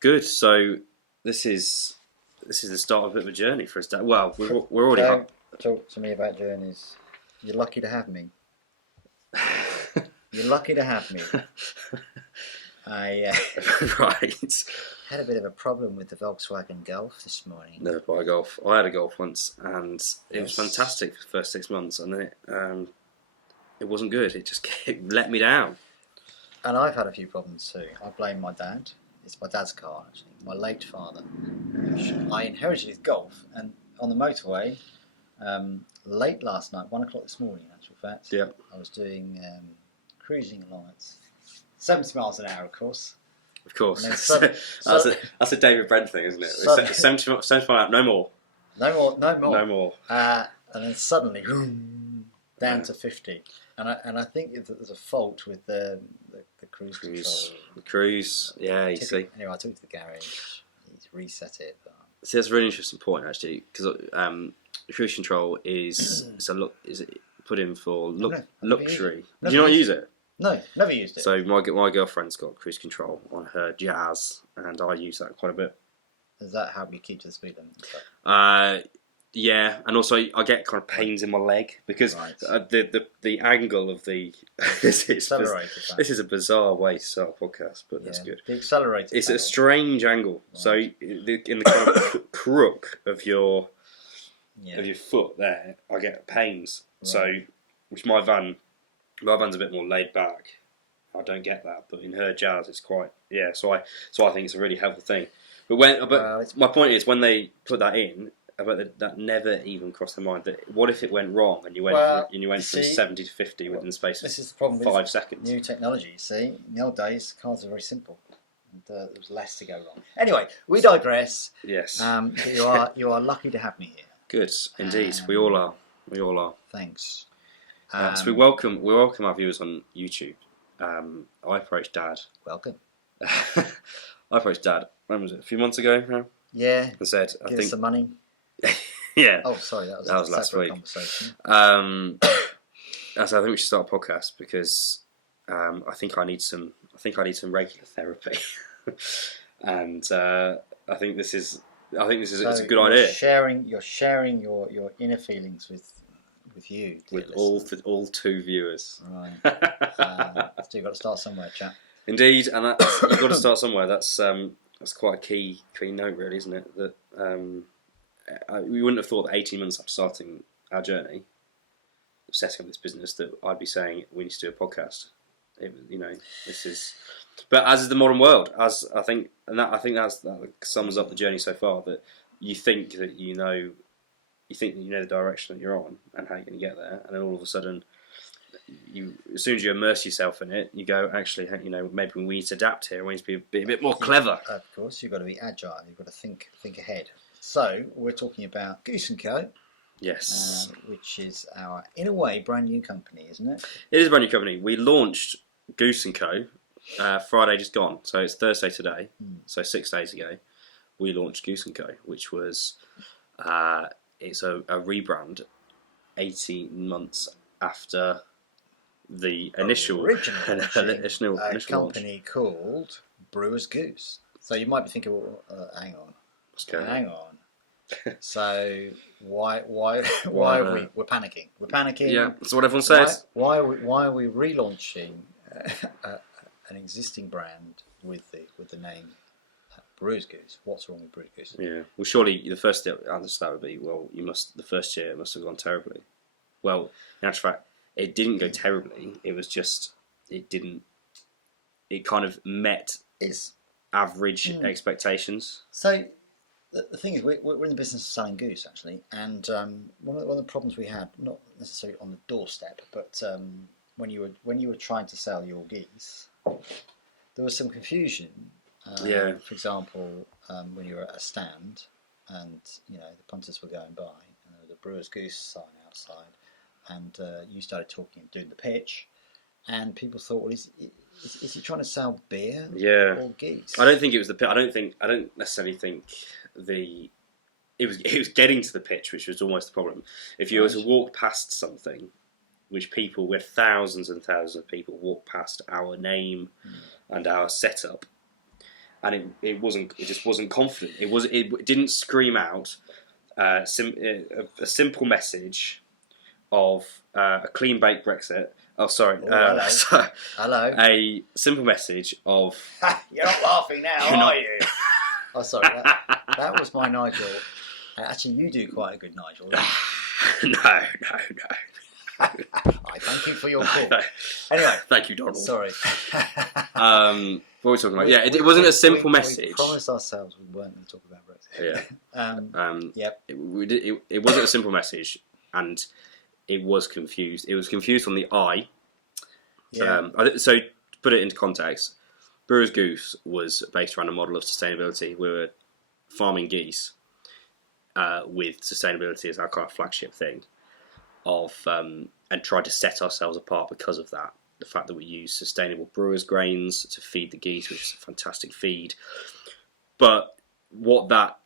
Good. So this is the start of a bit of a journey for us. Well, we're already. Don't talk to me about journeys. You're lucky to have me. You're lucky to have me. I Right. had a bit of a problem with the Volkswagen Golf this morning. Never buy a Golf. I had a Golf once, and it was Yes. fantastic for the first 6 months, and then it wasn't good. It just let me down. And I've had a few problems too. I blame my dad. It's my dad's car, actually. My late father. I inherited his Golf, and on the motorway, late last night, 1 o'clock this morning, in actual fact, Yeah. I was doing cruising along at 70 miles an hour, of course. Of course. And then That's a David Brent thing, isn't it? Suddenly- 75 out, no more. No more. No more. And then suddenly, down to 50. And I think there's a fault with the cruise control. The cruise, yeah, you see. Anyway, I took it to the garage. He's reset it. But See, that's a really interesting point, actually, because cruise control is put in for luxury. Never Do you not used use it? No, never used it. So my girlfriend's got cruise control on her Jazz, and I use that quite a bit. Does that help you keep to the speed limit and stuff? Yeah, and also I get kind of pains in my leg because Right. the angle of the this is Accelerator. a bizarre way to start a podcast, but that's good. The accelerator. It's a pedal. strange angle. Right. So in the kind of crook of your Yeah. foot there, I get pains. Right. So, which my van's a bit more laid back. I don't get that, but in her Jazz, it's quite So I think it's a really helpful thing. But my point is when they put that in, that never even crossed their mind. That what if it went wrong and you went from 70 to 50 within the space This of is the problem 5 with seconds? new technology. See, in the old days, cars were very simple. And, there was less to go wrong. Anyway, we digress. Yes. But you are lucky to have me here. Good, indeed. We all are. We all are. Thanks. So we welcome our viewers on YouTube. I approached Dad. Welcome. I approached Dad. When was it? A few months ago now. Yeah. And said, Give us some money. Yeah. Oh, sorry, that was a last separate week. conversation. I said I think we should start a podcast because I think I need some regular therapy, and I think this is it's a good idea. You're sharing your inner feelings with you, dear With listeners. all 2 viewers. Right. So you've got to start somewhere, chap. Indeed, and you've got to start somewhere. That's quite a key note, really, isn't it? That we wouldn't have thought that 18 months after starting our journey, setting up this business, that I'd be saying we need to do a podcast. This is, but as is the modern world, as I think, that sums up the journey so far. That you think that you know the direction that you're on and how you're going to get there, and then all of a sudden, as soon as you immerse yourself in it, you go, actually, maybe we need to adapt here. We need to be a bit more clever. Of course, you've got to be agile. You've got to think ahead. So we're talking about Goose Co, Yes, which is our, in a way, brand new company, isn't it? it is a brand new company. We launched Goose Co. Friday just gone, so it's Thursday today. So 6 days ago, we launched Goose Co, which was it's a rebrand 18 months after the initial company called Brewer's Goose. So you might be thinking, well, hang on. What's going on? Hang on. So why are we? We're panicking. We're panicking. Yeah, that's what everyone says. Why are we relaunching an existing brand with the name Brewer's Goose? What's wrong with Brewer's Goose? Yeah. Well, surely the first answer to that would be, the first year it must have gone terribly. Well, in actual fact, it didn't go terribly. It was just it kind of met It's average expectations. So the thing is, we're in the business of selling goose, actually, and one of the problems we had, not necessarily on the doorstep, but when you were trying to sell your geese, there was some confusion. For example, when you were at a stand, and the punters were going by, and there was a Brewer's Goose sign outside, and you started talking, doing the pitch, and people thought, well, is he trying to sell beer or geese? I don't think it was I don't necessarily think it was getting to the pitch, which was almost the problem. If you were to walk past something, which people with thousands and thousands of people walk past our name and our setup, and it just wasn't confident. It didn't scream out a simple message of a clean baked Brexit. Oh, sorry. Hello. Hello. A simple message of. You're not laughing now, are you? Oh, sorry. That was my Nigel. Actually, you do quite a good Nigel. No. I thank you for your call. Anyway. Thank you, Donald. Sorry. What were we talking about? It wasn't a simple message. We promised ourselves we weren't going to talk about Brexit. Yeah. Yep. It wasn't a simple message, and it was confused. It was confused on the eye. Yeah. So to put it into context, Brewers Goose was based around a model of sustainability. We were farming geese with sustainability as our kind of flagship thing, and tried to set ourselves apart because of that. The fact that we use sustainable brewers grains to feed the geese, which is a fantastic feed. But what that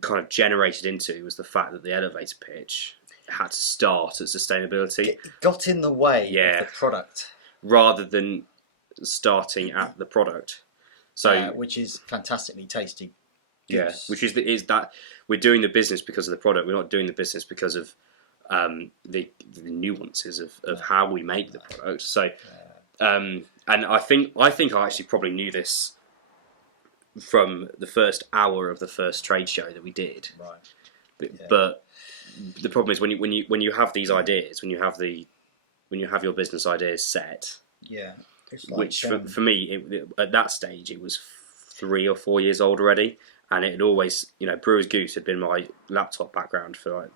kind of generated into was the fact that the elevator pitch had to start at sustainability. It got in the way of the product. Rather than starting at the product. So which is fantastically tasty goose. Yeah, which is that we're doing the business because of the product. We're not doing the business because of the nuances of how we make the product. So, and I think I actually probably knew this from the first hour of the first trade show that we did. Right. But the problem is when you have these ideas, when you have your business ideas set. Yeah. Like, which for me at that stage it was 3 or 4 years old already, and it had always, Brewers Goose had been my laptop background for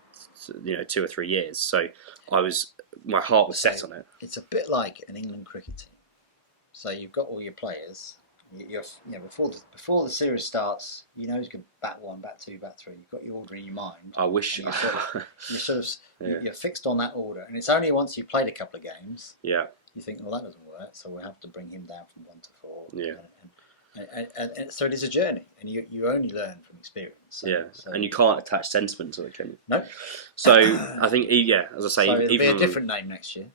2 or 3 years, so my heart was set on it. It's a bit like an England cricket team. So you've got all your players. Before the series starts, who's going to bat 1, bat 2, bat 3. You've got your order in your mind. I wish You're fixed on that order, and it's only once you've played a couple of games. Yeah. You think, well, that doesn't work, so we'll have to bring him down from 1 to 4. Yeah. And so it is a journey, and you only learn from experience. So, and you can't attach sentiment to it, can you? No. So I think, as I say, so it'll be a different name next year.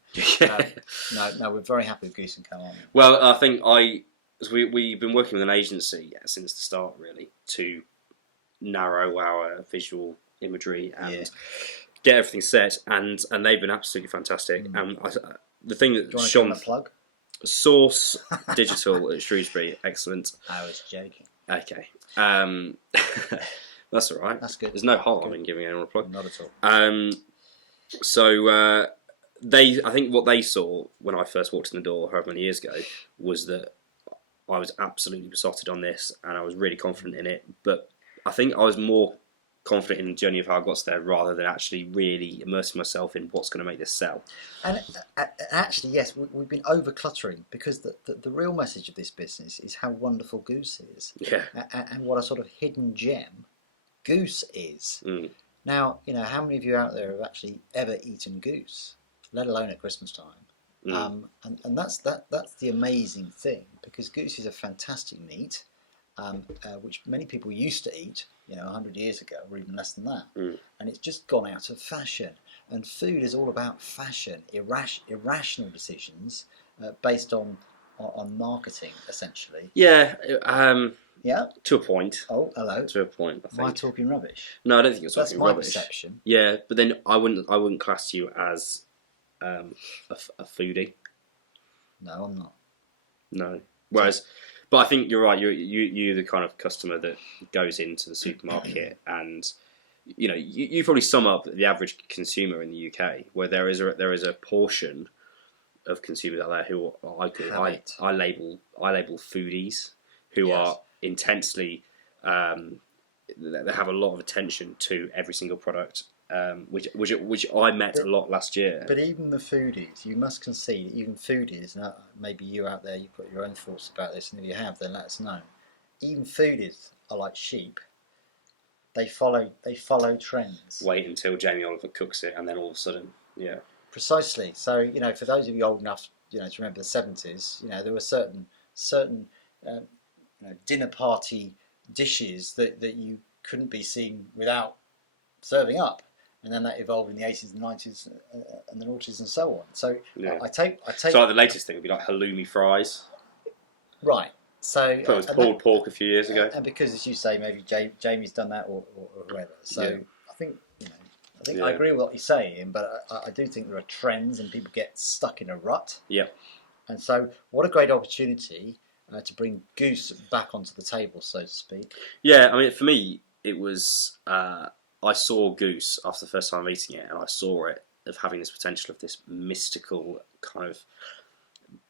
No, we're very happy with Goose Co. Well, I think we've been working with an agency since the start, really, to narrow our visual imagery and get everything set, and they've been absolutely fantastic. And the thing that Sean, a plug? Source Digital at Shrewsbury, excellent. I was joking. Okay, that's all right. That's good. There's no harm in giving anyone a plug. Not at all. So I think what they saw when I first walked in the door, however many years ago, was that I was absolutely besotted on this, and I was really confident in it. But I think I was more confident in the journey of how I got there rather than actually really immersing myself in what's going to make this sell. And actually, yes, we've been over-cluttering, because the real message of this business is how wonderful Goose is. Yeah. And what a sort of hidden gem Goose is. Mm. Now, how many of you out there have actually ever eaten goose, let alone at Christmas time? Mm. And that's the amazing thing, because goose is a fantastic meat, which many people used to eat, 100 years ago, or even less than that. Mm. And it's just gone out of fashion. And food is all about fashion, irrational decisions based on marketing, essentially. Yeah. Yeah. To a point. Oh, hello. To a point, I think. Am I talking rubbish? No, I don't think you're talking rubbish. That's my perception. Yeah, but then I wouldn't class you as a foodie. No, I'm not. No. Whereas, but I think you're right. You're the kind of customer that goes into the supermarket, and you probably sum up the average consumer in the UK, where there is a portion of consumers out there who I label foodies, who are intensely they have a lot of attention to every single product. Which I met a lot last year. But even the foodies, you must concede, even foodies, and maybe you out there, you've got your own thoughts about this, and if you have, then let us know. Even foodies are like sheep. They follow trends. Wait until Jamie Oliver cooks it, and then all of a sudden, yeah. Precisely. So, for those of you old enough, to remember the 70s, there were certain dinner party dishes that you couldn't be seen without serving up. And then that evolved in the 80s and 90s and the noughties and so on. So I take. So like the latest thing would be like halloumi fries. Right. So It was pulled pork a few years ago. and because, as you say, maybe Jamie's done that or whoever. So Yeah. I think I agree with what you're saying, but I do think there are trends and people get stuck in a rut. Yeah. And so, what a great opportunity to bring Goose back onto the table, so to speak. Yeah, I mean, for me, it was. I saw Goose after the first time eating it, and I saw it of having this potential of this mystical kind of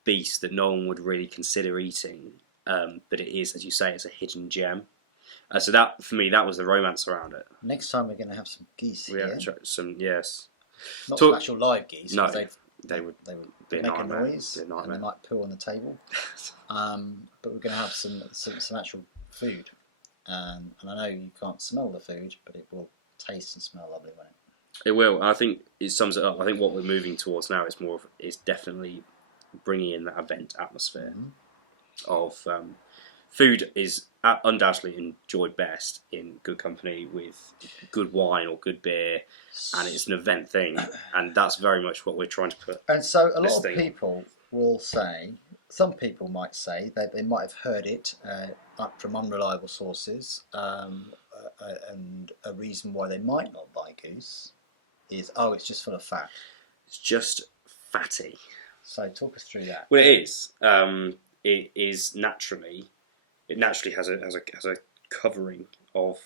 beast that no one would really consider eating. But it is, as you say, it's a hidden gem. So that, for me, that was the romance around it. Next time we're going to have some geese here. Yes. Not some actual live geese. No, they would make a noise and they might poo on the table. But we're going to have some actual food. And I know you can't smell the food, but it will taste and smell lovely, won't it? It will. I think it sums it up. I think what we're moving towards now is definitely bringing in that event atmosphere of food is undoubtedly enjoyed best in good company with good wine or good beer, and it's an event thing, and that's very much what we're trying to put. And so a lot of people will say, some people might say that they might have heard it from unreliable sources, and a reason why they might not buy Goose is, it's just full of fat. It's just fatty. So talk us through that. Well, it is. It is naturally. It naturally has a covering of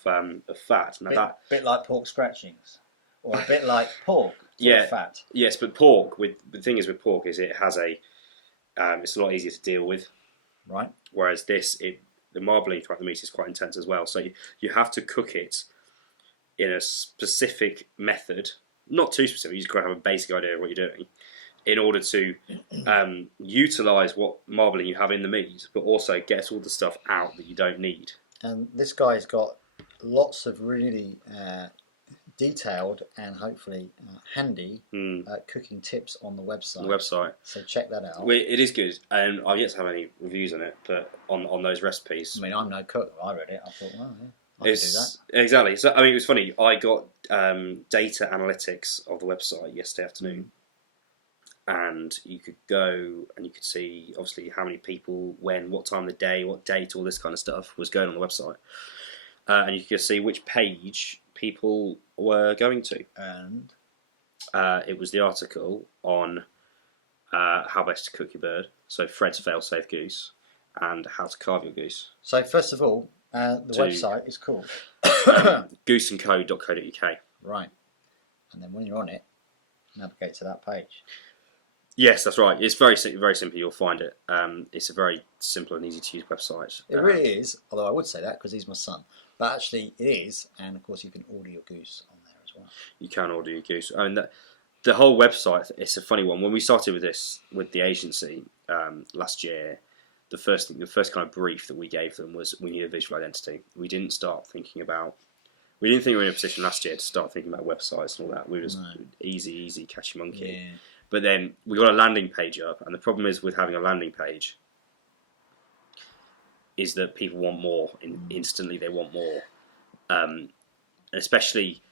fat. Now bit like pork scratchings, or a bit like pork. Full of fat. Yes, but pork. The thing is with pork is it has it's a lot easier to deal with. Right. Whereas the marbling throughout the meat is quite intense as well. So you have to cook it in a specific method, not too specific. You just got to have a basic idea of what you're doing, in order to utilise what marbling you have in the meat, but also get all the stuff out that you don't need. And this guy's got lots of really detailed and hopefully handy cooking tips on the website. So check that out. It is good, and I've yet to have any reviews on it, but on those recipes. I mean, I'm no cook. I read it. I thought, well, yeah, I can do that. Exactly. So I mean, it was funny. I got data analytics of the website yesterday afternoon. And you could go and you could see obviously how many people, when, what time of the day, what date, all this kind of stuff was going on the website. And you could see which page people were going to. And it was the article on how best to cook your bird. So Fred's fail-safe goose and how to carve your goose. So first of all, the website is called gooseandco.co.uk. Right. And then when you're on it, navigate to that page. Yes, that's right. It's very simple. You'll find it. It's a very simple and easy to use website. It really is. Although I would say that because he's my son, but actually it is. And of course, you can order your goose on there as well. You can order your goose. I mean, the whole website. It's a funny one. When we started with the agency last year, the first kind of brief that we gave them was we need a visual identity. We didn't start thinking about. We didn't think we were in a position last year to start thinking about websites and all that. We were just easy, catchy monkey. Yeah. But then we got a landing page up, and the problem is with having a landing page is that people want more. Instantly, they want more, especially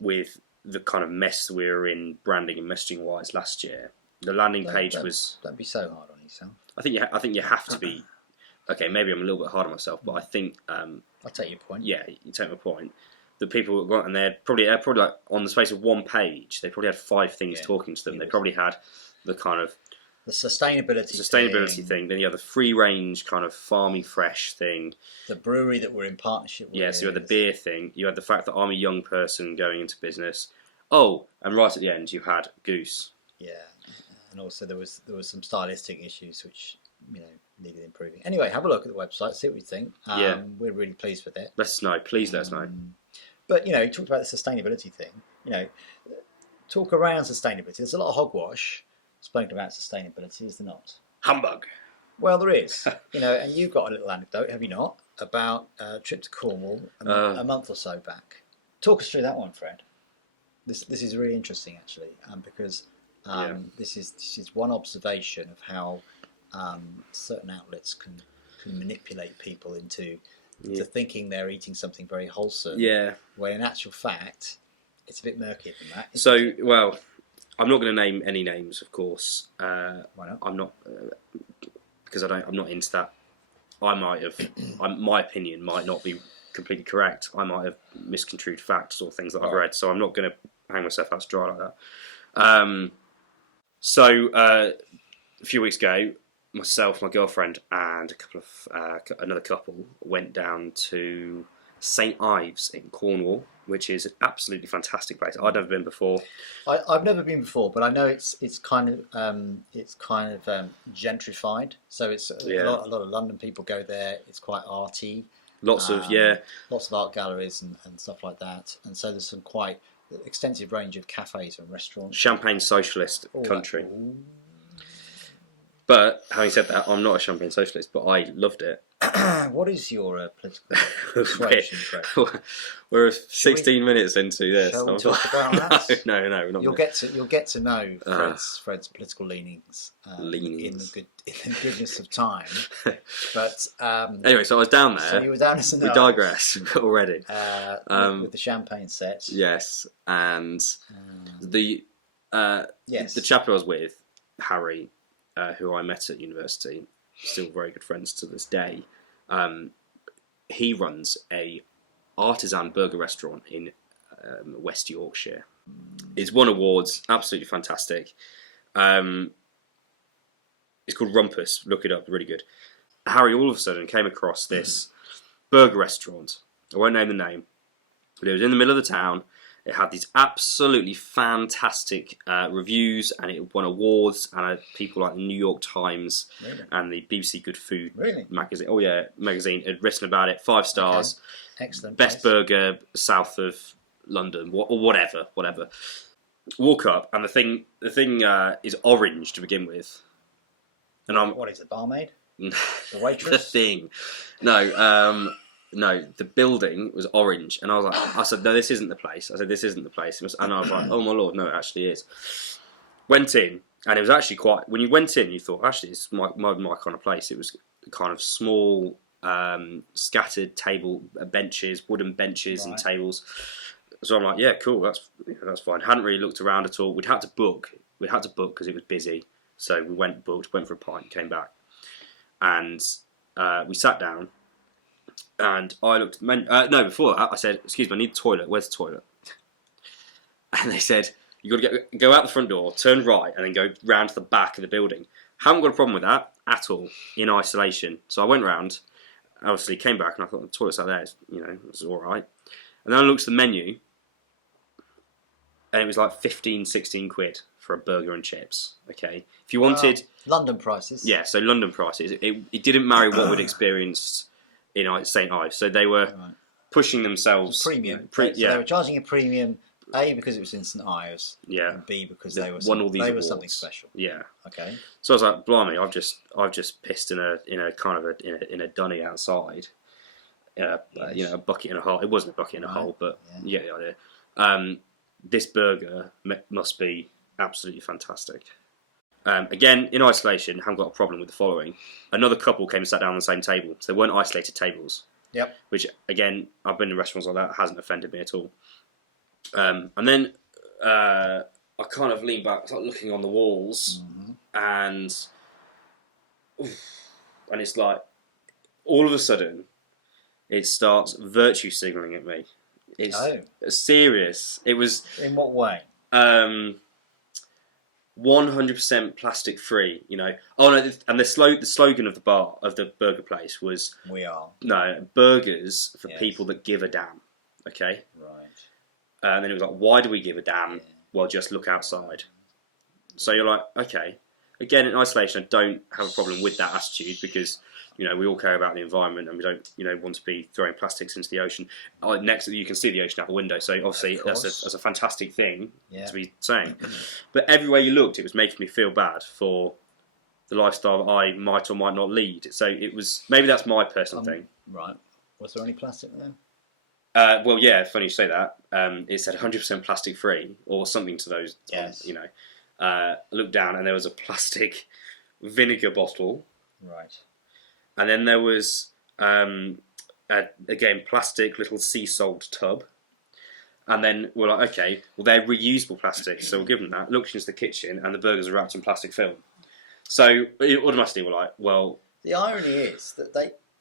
with the kind of mess we were in branding and messaging wise last year. The landing page was. Don't be so hard on yourself. I think you have to be. Okay, maybe I'm a little bit hard on myself, but I think. I take your point. Yeah, you take my point. The people who got, and they're probably like on the space of one page, they probably had 5 things talking to them. They probably had the kind of the sustainability thing. Then you have the free range kind of farmy fresh thing. The brewery that we're in partnership with. Yeah, so you had the beer thing. You had the fact that I'm a young person going into business. Oh, and right at the end you had Goose. Yeah, and also there was some stylistic issues which needed improving. Anyway, have a look at the website, see what you think. We're really pleased with it. Let us know. Please let us know. But you talked about the sustainability thing. Talk around sustainability. There's a lot of hogwash spoken about sustainability, is there not? Humbug. Well, there is. And you've got a little anecdote, have you not, about a trip to Cornwall a month or so back. Talk us through that one, Fred. This is really interesting, actually, because this is one observation of how certain outlets can manipulate people into thinking they're eating something very wholesome. Yeah. When in actual fact, it's a bit murkier than that. So, well, I'm not going to name any names, of course. Why not? I'm not because I'm not into that I might have, my opinion might not be completely correct. I might have misconstrued facts or things that I've read, so I'm not going to hang myself out to dry like that. So a few weeks ago, myself, my girlfriend, and a couple of another couple went down to St Ives in Cornwall, which is an absolutely fantastic place. I'd never been before. I've never been before, but I know it's kind of gentrified. So it's a lot of London people go there. It's quite arty. Lots of art galleries and stuff like that. And so there's some quite extensive range of cafes and restaurants. Champagne socialist country. But having said that, I'm not a champagne socialist, but I loved it. What is your political persuasion, Fred? We're 16 minutes into this. Shall we talk about that? No, we're not. You'll get to know Fred's political leanings, in the goodness of time. But anyway, so I was down there. So you were down as we digress already. With the champagne set. Yes, and the chap I was with, Harry, who I met at university, still very good friends to this day. He runs a artisan burger restaurant in West Yorkshire. It's won awards, absolutely fantastic. It's called Rumpus. Look it up, really good. Harry all of a sudden came across this burger restaurant. I won't name the name, but it was in the middle of the town. It had these absolutely fantastic reviews, and it won awards. And people like the New York Times and the BBC Good Food magazine. Oh yeah, magazine had written about it. 5 stars. Okay. Excellent. Best burger south of London, or whatever. Walk up, and the thing is orange to begin with. And what is it? Barmaid? The waitress? The thing. No, the building was orange, and I said, no, this isn't the place. I said, this isn't the place. And I was like, oh my lord, no, it actually is. Went in, and it was actually quite. When you went in, you thought, actually, it's my kind of place. It was kind of small, scattered benches, wooden benches and tables. So I'm like, yeah, cool, that's fine. Hadn't really looked around at all. We'd had to book because it was busy. So we went for a pint, came back, and we sat down. And I looked at the menu. No, before that, I said, excuse me, I need a toilet. Where's the toilet? And they said, you've got to go out the front door, turn right, and then go round to the back of the building. Haven't got a problem with that at all, in isolation. So I went round, obviously came back, and I thought, the toilet's out there, it's all right. And then I looked at the menu, and it was like 15, 16 quid for a burger and chips, okay? If you wanted... London prices. Yeah, so London prices. It didn't marry what we'd experienced in St Ives, so they were pushing themselves. Premium. So they were charging a premium, A, because it was in St Ives, and B, because they were something special. Yeah. Okay. So I was like, blimey, I've just pissed in a kind of in a dunny outside, a bucket in a hole. It wasn't a bucket in a hole, but you get the idea. This burger must be absolutely fantastic. Again, in isolation, haven't got a problem with the following. Another couple came and sat down on the same table. So they weren't isolated tables. Yep. Which, again, I've been in restaurants like that. Hasn't offended me at all. And then I kind of leaned back, started looking on the walls, and it's like, all of a sudden, it starts virtue signalling at me. It's serious. It was... In what way? 100% plastic free, Oh no, and the slogan of the burger place was burgers for people that give a damn. Okay. Right. And then it was like, why do we give a damn? Well, just look outside. So you're like, okay. Again, in isolation, I don't have a problem with that attitude because we all care about the environment and we don't want to be throwing plastics into the ocean. Next, you can see the ocean out the window, so obviously that's a fantastic thing to be saying. But everywhere you looked, it was making me feel bad for the lifestyle that I might or might not lead. So it was, maybe that's my personal thing. Right. Was there any plastic then? Well, yeah, funny you say that. It said 100% plastic free or something to those. Yes. I looked down and there was a plastic vinegar bottle. Right. And then there was, again, plastic little sea salt tub. And then we're like, okay, well, they're reusable plastic, so we'll give them that. Looked into the kitchen, and the burgers are wrapped in plastic film. So automatically we're like, well... The irony is that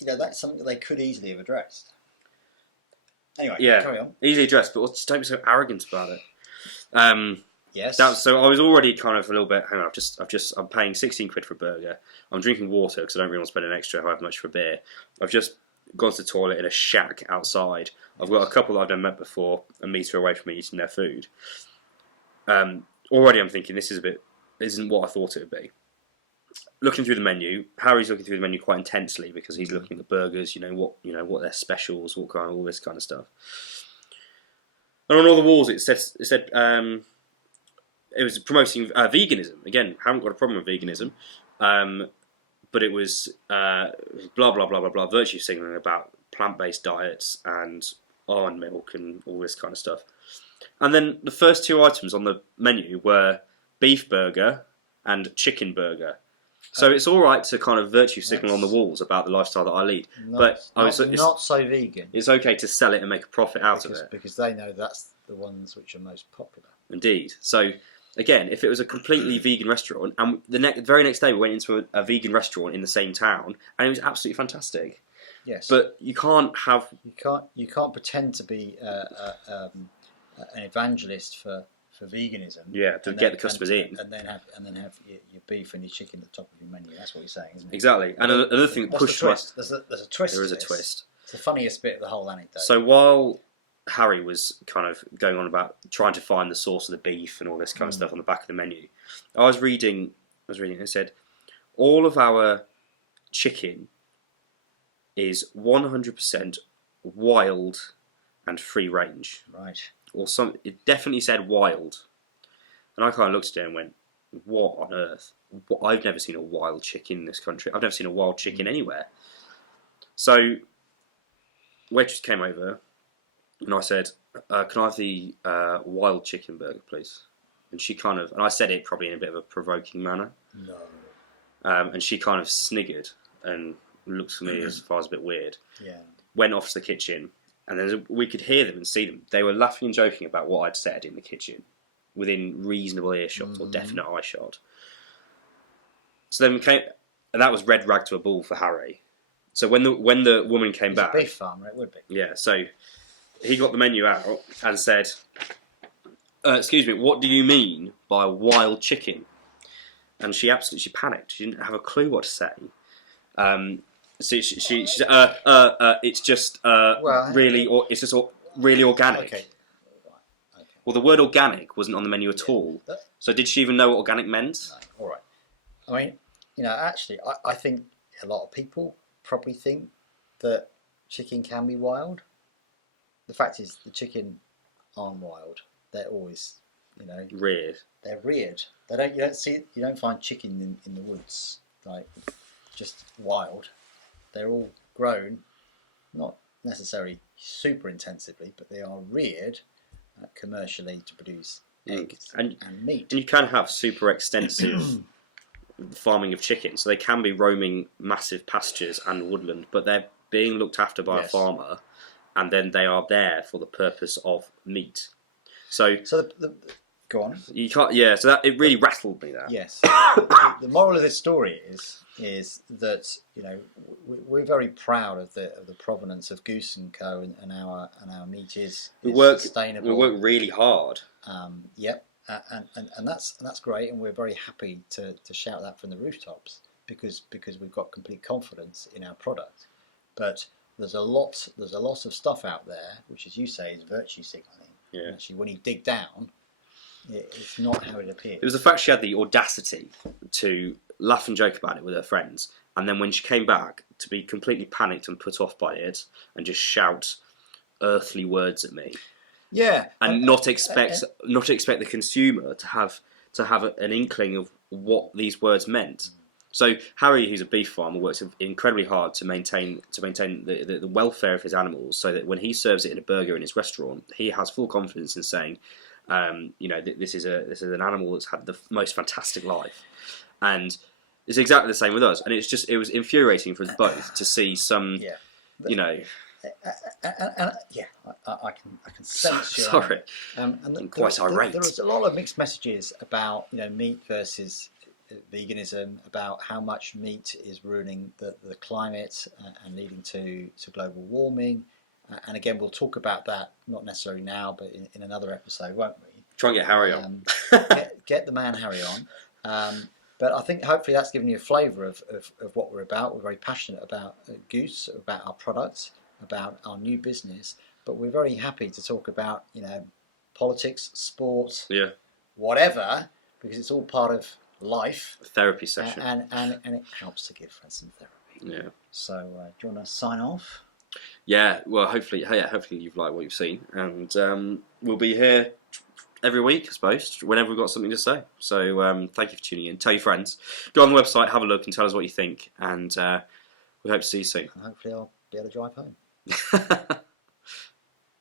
that's something that they could easily have addressed. Anyway, Yeah, carry on. easily addressed, but just don't be so arrogant about it. Yes. So I was already kind of a little bit. Hang on, I'm paying 16 quid for a burger. I'm drinking water because I don't really want to spend an extra however much for beer. I've just gone to the toilet in a shack outside. I've got a couple that I've never met before, a metre away from me eating their food. Already I'm thinking this isn't what I thought it would be. Looking through the menu, Harry's looking through the menu quite intensely because he's looking at the burgers, what their specials, all this kind of stuff. And on all the walls it said it was promoting veganism. Again, haven't got a problem with veganism, but it was blah blah blah blah blah, virtue signalling about plant-based diets and almond milk and all this kind of stuff. And then the first two items on the menu were beef burger and chicken burger. So it's all right to kind of virtue signal on the walls about the lifestyle that I lead, but not so vegan. It's okay to sell it and make a profit out of it because they know that's the ones which are most popular. Indeed. So again, if it was a completely vegan restaurant, and the very next day we went into a vegan restaurant in the same town, and it was absolutely fantastic. Yes, but you can't pretend to be an evangelist for veganism. Yeah, to get the customers in, and then have your beef and your chicken at the top of your menu. That's what you're saying, isn't it? Exactly. And another thing that pushed my... There's a twist. There is a twist. It's the funniest bit of the whole anecdote. So while Harry was kind of going on about trying to find the source of the beef and all this kind of stuff on the back of the menu, I was reading and it said all of our chicken is 100% wild and free range. Right. It definitely said wild. And I kind of looked at it and went, what on earth? I've never seen a wild chicken in this country. I've never seen a wild chicken anywhere. So waitress came over and I said, can I have the wild chicken burger, please? And I said it probably in a bit of a provoking manner. No. And she kind of sniggered and looked at me as far as a bit weird. Yeah. Went off to the kitchen, and then we could hear them and see them. They were laughing and joking about what I'd said in the kitchen, within reasonable earshot or definite eye shot. So then and that was red rag to a bull for Harry. So when the woman came back, a beef farmer, it would be. Yeah. So he got the menu out and said, "Excuse me, what do you mean by wild chicken?" And she absolutely panicked. She didn't have a clue what to say. So she said, it's just it's just really organic. Okay. Well, the word organic wasn't on the menu at all. So did she even know what organic meant? No. All right. I mean, actually, I think a lot of people probably think that chicken can be wild. The fact is, the chicken aren't wild. They're always, reared. They're reared. You don't find chicken in the woods like just wild. They're all grown, not necessarily super intensively, but they are reared commercially to produce eggs and meat. And you can have super extensive farming of chicken, so they can be roaming massive pastures and woodland, but they're being looked after by a farmer, and then they are there for the purpose of meat. So go on. You can't. Yeah. So it really rattled me. That. Yes. The moral of this story is that we're very proud of the provenance of Goose Co and our meat is sustainable. We work really hard. Yep. And that's great, and we're very happy to shout that from the rooftops because we've got complete confidence in our product. But there's a lot of stuff out there which, as you say, is virtue signalling. Yeah. Actually, when you dig down, it's not how it appears. It was the fact she had the audacity to laugh and joke about it with her friends, and then when she came back, to be completely panicked and put off by it, and just shout earthly words at me. Yeah, and not expect the consumer to have an inkling of what these words meant. So Harry, who's a beef farmer, works incredibly hard to maintain the welfare of his animals, so that when he serves it in a burger in his restaurant, he has full confidence in saying, this is an animal that's had the most fantastic life, and it's exactly the same with us. And it was infuriating for us both to see some, I can sense your sorry. and quite irate. There was a lot of mixed messages about meat versus veganism, about how much meat is ruining the climate and leading to global warming. And again, we'll talk about that, not necessarily now, but in another episode, won't we? Try and get Harry on. Get the man Harry on. But I think hopefully that's given you a flavour of what we're about. We're very passionate about Goose, about our products, about our new business. But we're very happy to talk about, politics, sport, whatever, because it's all part of life. Therapy session. And it helps to give friends some therapy. Yeah. So do you want to sign off? Yeah, well, hopefully you've liked what you've seen. And we'll be here every week, I suppose, whenever we've got something to say. So thank you for tuning in. Tell your friends. Go on the website, have a look, and tell us what you think. And we hope to see you soon. And hopefully I'll be able to drive home.